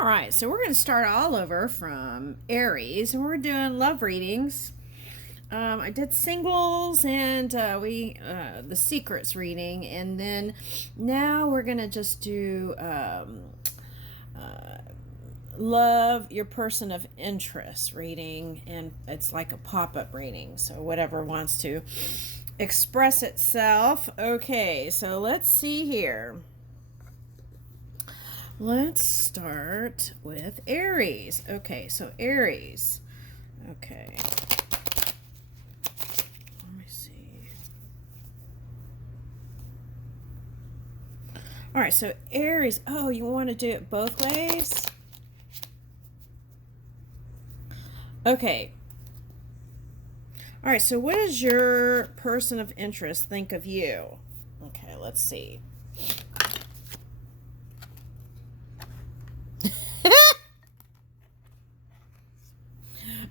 All right, so we're going to start all over from Aries, and we're doing love readings. I did singles and the secrets reading, and then now we're going to just do love your person of interest reading, and it's like a pop-up reading, so whatever wants to express itself. Okay, so let's see here. Let's start with Aries. Okay, so Aries. Okay. Let me see. All right, so Aries. Oh, you want to do it both ways? Okay. All right, so what does your person of interest think of you? Okay, let's see.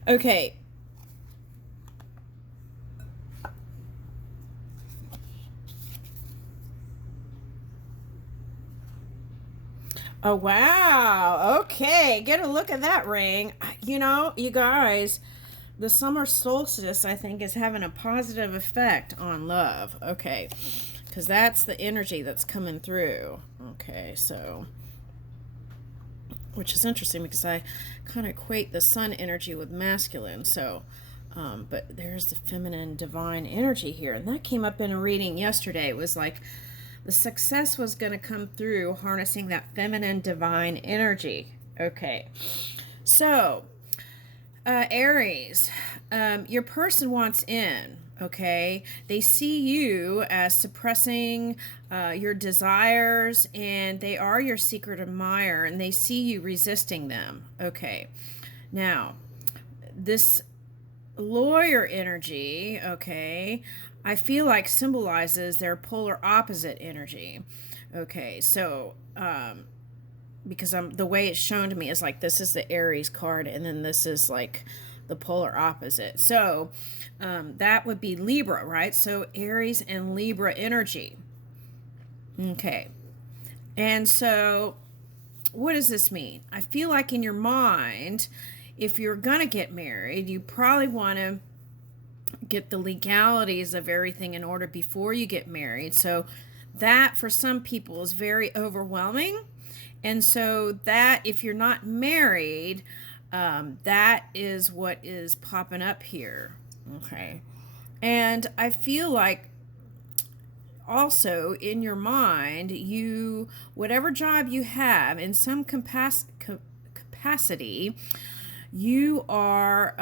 Okay. Oh, wow. Okay, get a look at that ring. You know, you guys, the summer solstice, I think, is having a positive effect on love. Okay, because that's the energy that's coming through. Okay, so, which is interesting because I kind of equate the sun energy with masculine. So, but there's the feminine divine energy here. And that came up in a reading yesterday. It was like the success was going to come through harnessing that feminine divine energy. Okay, so Aries, your person wants in. Okay, they see you as suppressing your desires, and they are your secret admirer, and they see you resisting them. Okay, now this lawyer energy, okay, I feel like symbolizes their polar opposite energy. Okay, so because the way it's shown to me is like this is the Aries card, and then this is like the polar opposite. So that would be Libra, right? So Aries and Libra energy. Okay, and so what does this mean? I feel like in your mind, if you're gonna get married, you probably want to get the legalities of everything in order before you get married. So that for some people is very overwhelming. And so that if you're not married, that is what is popping up here. Okay. And I feel like also in your mind, you, whatever job you have in some capacity, you are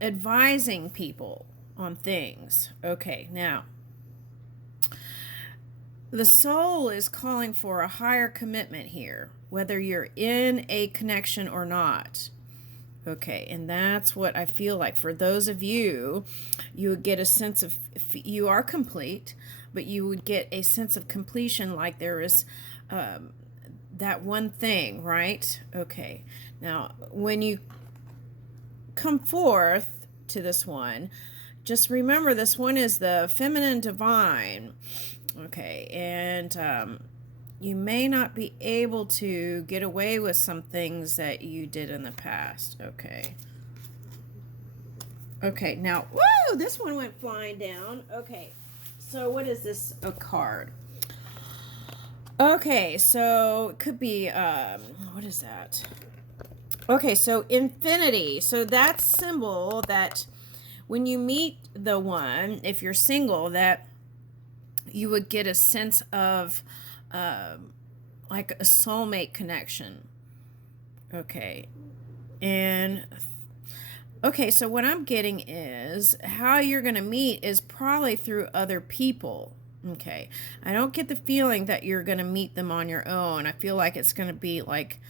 advising people on things. Okay, now the soul is calling for a higher commitment here, whether you're in a connection or not. Okay, and that's what I feel like for those of you, you would get a sense of, you are complete, but you would get a sense of completion, like there is that one thing, right? Okay, now when you come forth to this one, just remember this one is the feminine divine. Okay, and you may not be able to get away with some things that you did in the past. Okay, now, woo, this one went flying down. Okay, so what is this a card? Okay, so it could be what is that? Okay, so infinity. So that symbol that when you meet the one, if you're single, that you would get a sense of like a soulmate connection. Okay. And okay, so what I'm getting is how you're going to meet is probably through other people. Okay. I don't get the feeling that you're going to meet them on your own. I feel like it's going to be like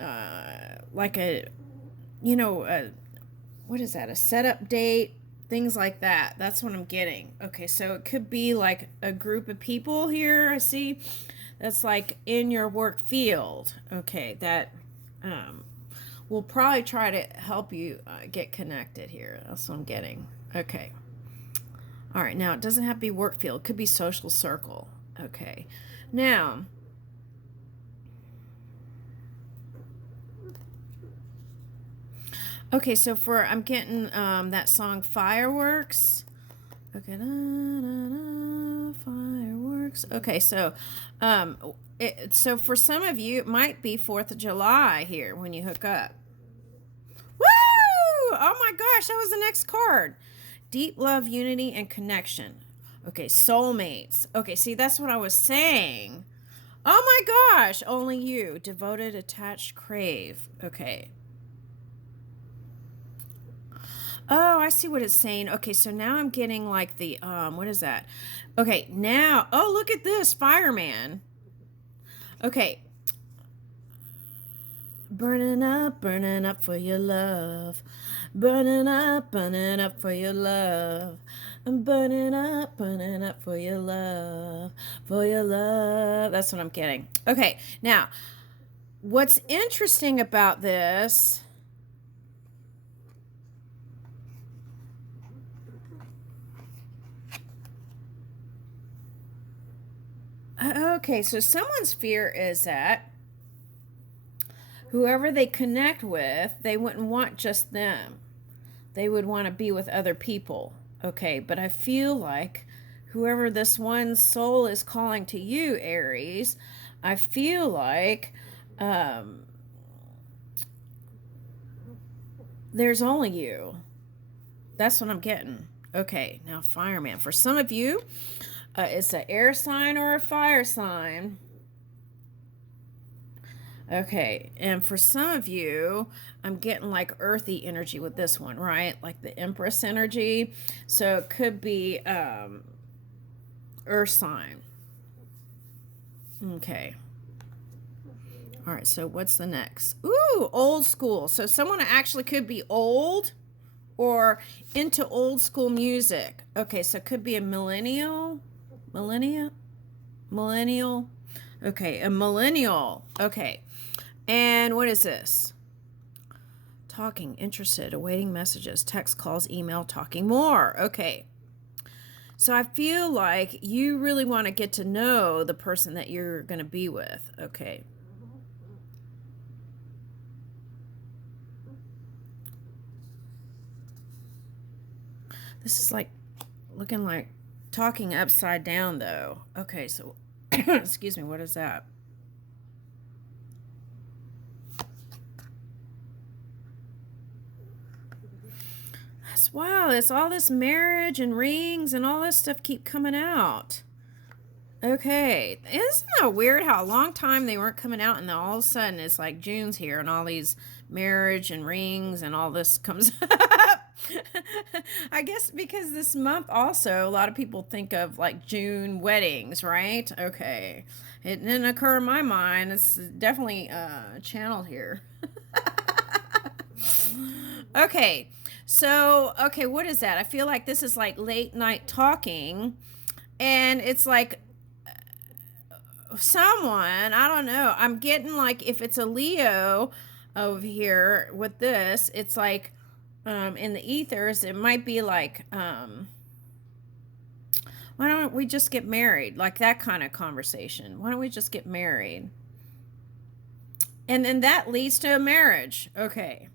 a, you know, what is that? A setup date, things like that. That's what I'm getting. Okay, so it could be like a group of people here. I see that's like in your work field. Okay, that will probably try to help you get connected here. That's what I'm getting. Okay. All right, now it doesn't have to be work field. It could be social circle. Okay. Now, Okay, so I'm getting that song Fireworks. Okay, fireworks. Okay, so so for some of you, it might be 4th of July here when you hook up. Woo! Oh my gosh, that was the next card. Deep love, unity, and connection. Okay, soulmates. Okay, see, that's what I was saying. Oh my gosh, only you. Devoted, attached, crave. Okay. Oh, I see what it's saying. Okay, so now I'm getting like the what is that? Okay, now, oh, look at this, fireman. Okay. Burning up for your love. Burning up for your love. I'm burning up for your love. For your love. That's what I'm getting. Okay, now, what's interesting about this? Okay, so someone's fear is that whoever they connect with, they wouldn't want just them. They would want to be with other people. Okay, but I feel like whoever this one soul is calling to you, Aries, I feel like there's only you. That's what I'm getting. Okay, now fireman. For some of you, it's an air sign or a fire sign. Okay, and for some of you, I'm getting like earthy energy with this one, right? Like the Empress energy. So it could be earth sign. Okay. All right, so what's the next? Ooh, old school. So someone actually could be old or into old school music. Okay, so it could be a millennial. Millennial. Okay, a millennial. Okay. And what is this? Talking, interested, awaiting messages, text, calls, email, talking more. Okay. So I feel like you really want to get to know the person that you're going to be with. Okay. This is like looking like talking upside down, though. Okay, so excuse me, what is that? That's wow, it's all this marriage and rings and all this stuff keep coming out. Okay, isn't that weird how a long time they weren't coming out and then all of a sudden it's like June's here and all these marriage and rings and all this comes up. I guess because this month also a lot of people think of like June weddings, right? Okay, it didn't occur in my mind. It's definitely channeled here. Okay, so okay, what is that? I feel like this is like late night talking, and it's like someone, I don't know, I'm getting like if it's a Leo over here with this, it's like in the ethers it might be like why don't we just get married, like that kind of conversation. Why don't we just get married, and then that leads to a marriage. Okay,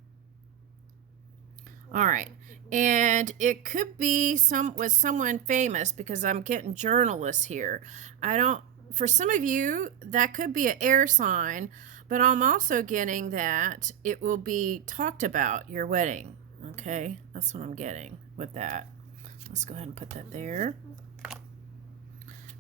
all right, and it could be someone famous because I'm getting journalists here. I don't For some of you, that could be an air sign, but I'm also getting that it will be talked about, your wedding. Okay, that's what I'm getting with that. Let's go ahead and put that there.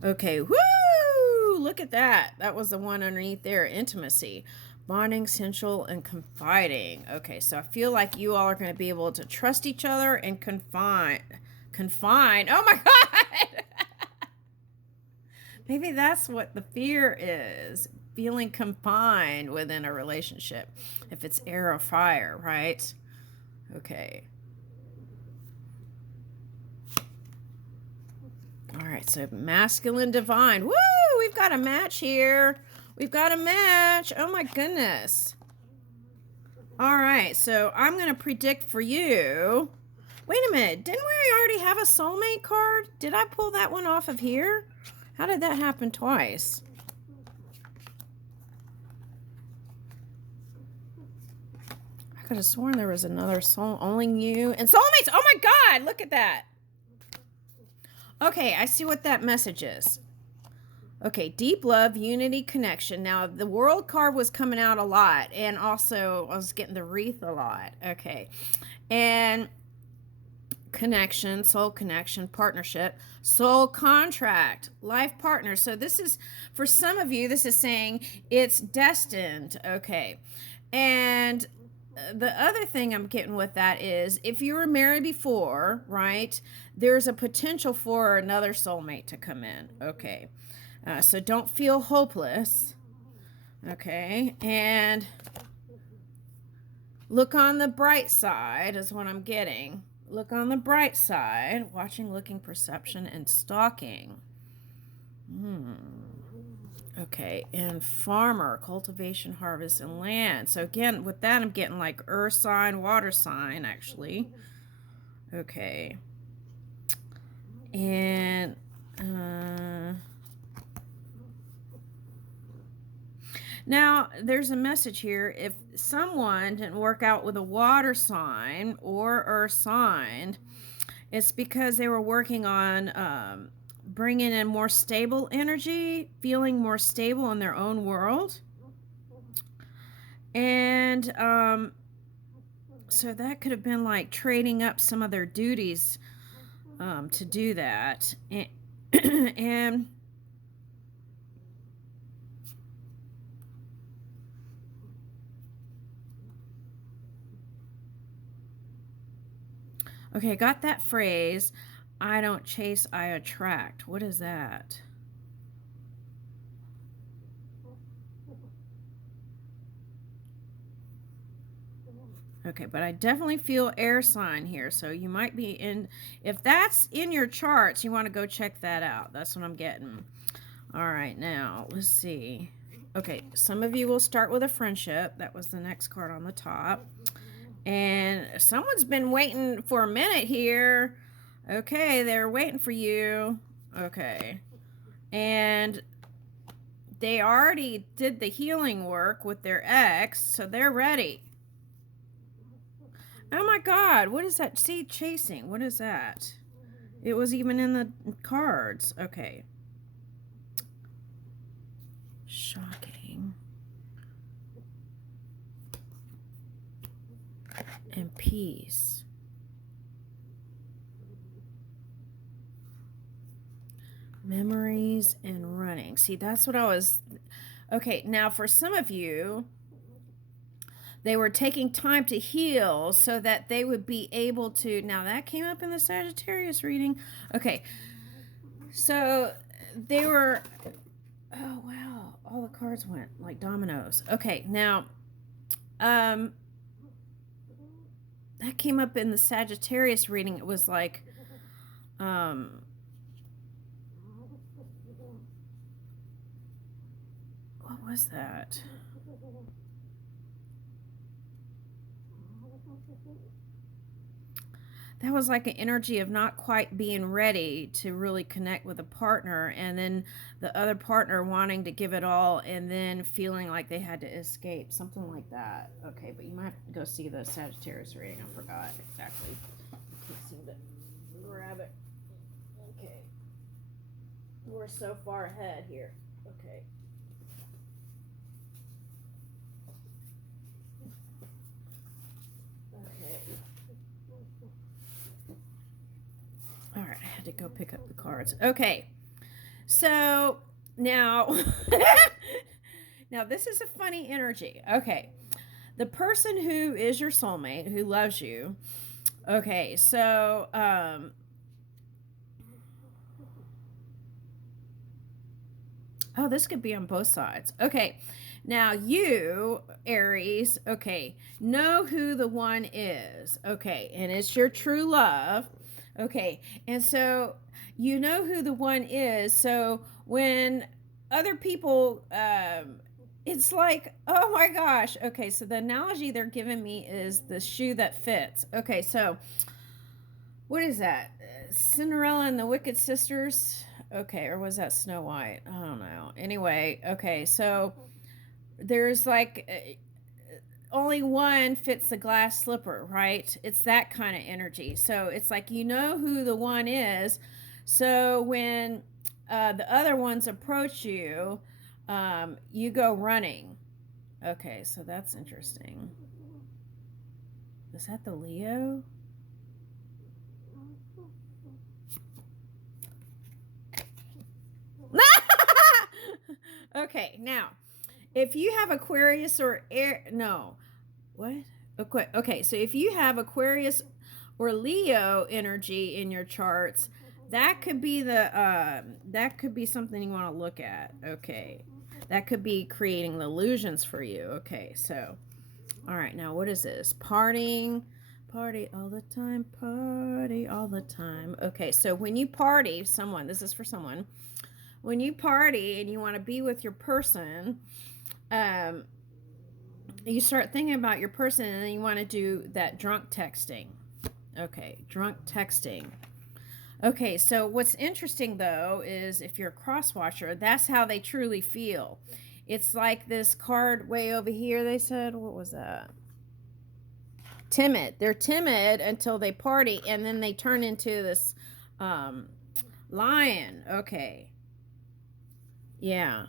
Okay, woo! Look at that. That was the one underneath there, intimacy. Bonding, sensual, and confiding. Okay, so I feel like you all are going to be able to trust each other and confine. Confine? Oh my God! Maybe that's what the fear is, feeling confined within a relationship. If it's air or fire, right? Okay. All right, so masculine divine. Woo! We've got a match here. We've got a match. Oh my goodness. All right, so I'm going to predict for you. Wait a minute. Didn't we already have a soulmate card? Did I pull that one off of here? How did that happen twice? could have sworn there was another soul, only you and soulmates. Oh my God, look at that. Okay, I see what that message is. Okay, deep love, unity, connection. Now, the world card was coming out a lot, and also I was getting the wreath a lot. Okay, and connection, soul connection, partnership, soul contract, life partner. So this is, for some of you, this is saying it's destined. Okay, and the other thing I'm getting with that is if you were married before, right, there's a potential for another soulmate to come in. Okay. So don't feel hopeless. Okay. And look on the bright side is what I'm getting. Look on the bright side. Watching, looking, perception, and stalking. Okay, and farmer, cultivation, harvest, and land. So again, with that, I'm getting like earth sign, water sign, actually. Okay. And now there's a message here. If someone didn't work out with a water sign or earth sign, it's because they were working on bringing in more stable energy, feeling more stable in their own world. And so that could have been like trading up some of their duties to do that. And okay, I got that phrase. I don't chase, I attract. What is that? Okay, but I definitely feel air sign here. So you might be in, if that's in your charts, you want to go check that out. That's what I'm getting. All right, now let's see. Okay, some of you will start with a friendship. That was the next card on the top. And someone's been waiting for a minute here. Okay, they're waiting for you. Okay. And they already did the healing work with their ex, so they're ready. Oh my God, what is that? See, chasing. What is that? It was even in the cards. Okay. Shocking. And peace. Memories and running. See, that's what I was. Okay, now for some of you, they were taking time to heal so that they would be able to. Now that came up in the Sagittarius reading. Okay, so they were. Oh wow, all the cards went like dominoes. Okay, now, that came up in the Sagittarius reading. It was like, what was that? That was like an energy of not quite being ready to really connect with a partner, and then the other partner wanting to give it all and then feeling like they had to escape, something like that. Okay, but you might have to go see the Sagittarius reading. I forgot exactly. I can't seem to grab it. Okay, we're so far ahead here. Okay. Okay. All right, I had to go pick up the cards. Okay, so now, now this is a funny energy. Okay, the person who is your soulmate, who loves you. Okay, so oh, this could be on both sides. Okay, now you, Aries, okay, know who the one is. Okay, and it's your true love. Okay, and so you know who the one is. So when other people, it's like, oh my gosh. Okay, so the analogy they're giving me is the shoe that fits. Okay, so what is that? Cinderella and the Wicked Sisters? Okay, or was that Snow White? I don't know. Anyway, okay, so there's like only one fits the glass slipper, right? It's that kind of energy. So it's like you know who the one is. So when the other ones approach you, you go running. Okay, so that's interesting. Is that the Leo? Okay, now, if you have Aquarius or air, no, what? Okay, so if you have Aquarius or Leo energy in your charts, that could be that could be something you want to look at. Okay, that could be creating the illusions for you. Okay, so, all right, now what is this? Partying. Party all the time, party all the time. Okay, so when you party, this is for someone, when you party and you want to be with your person, you start thinking about your person and then you want to do that drunk texting. Okay, drunk texting. Okay, so what's interesting though is if you're a cross-watcher, that's how they truly feel. It's like this card way over here, they said. What was that? Timid. They're timid until they party and then they turn into this lion. Okay. Yeah.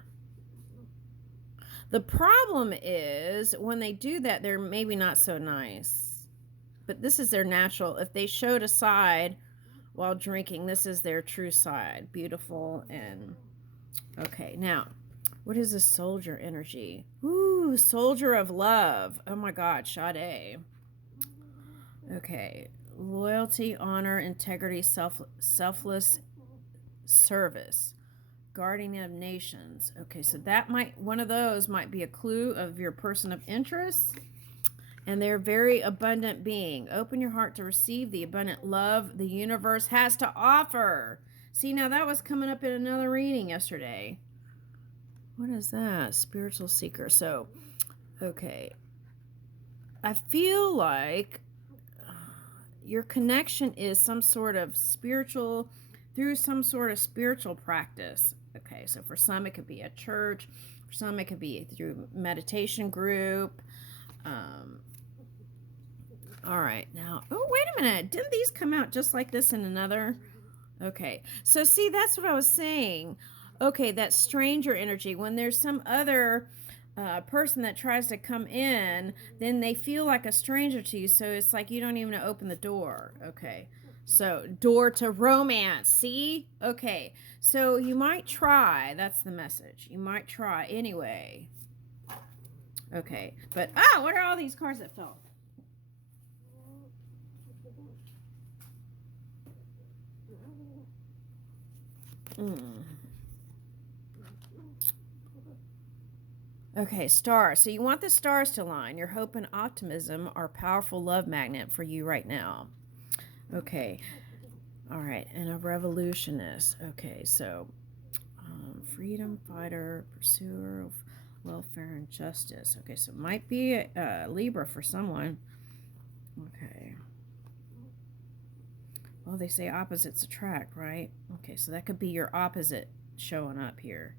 The problem is when they do that, they're maybe not so nice. But this is their natural. If they showed a side while drinking, this is their true side. Beautiful and okay. Now, what is the soldier energy? Ooh, soldier of love. Oh my God, Sade. Okay. Loyalty, honor, integrity, selfless service. Guardian of nations. Okay, so that one of those might be a clue of your person of interest. And they're very abundant being. Open your heart to receive the abundant love the universe has to offer. See, now that was coming up in another reading yesterday. What is that? Spiritual seeker. So, okay. I feel like your connection is some sort of spiritual, through some sort of spiritual practice. Okay, so for some it could be a church, for some it could be through meditation group. All right, now, oh, wait a minute. Didn't these come out just like this in another? Okay, so see, that's what I was saying. Okay, that stranger energy. When there's some other person that tries to come in, then they feel like a stranger to you. So it's like you don't even open the door. Okay, so door to romance. See? Okay, so you might try. That's the message. You might try anyway. Okay, but what are all these cards that fell? Okay, stars. So you want the stars to line. Your hope and optimism are a powerful love magnet for you right now. Okay. All right. And a revolutionist. Okay, so freedom fighter, pursuer of welfare and justice. Okay, so it might be a Libra for someone. Okay. Well, they say opposites attract, right? Okay, so that could be your opposite showing up here.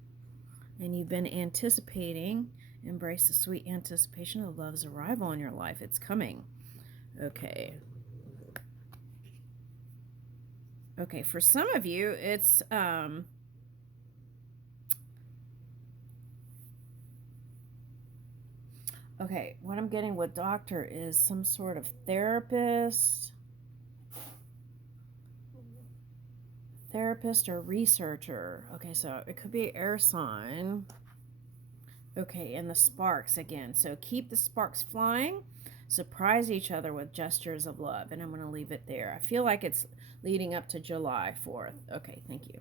And you've been anticipating, embrace the sweet anticipation of love's arrival in your life. It's coming. Okay. Okay, for some of you, it's okay, what I'm getting with doctor is some sort of therapist or researcher. Okay, so it could be air sign. Okay, and the sparks again. So keep the sparks flying. Surprise each other with gestures of love. And I'm going to leave it there. I feel like it's leading up to July 4th. Okay, thank you.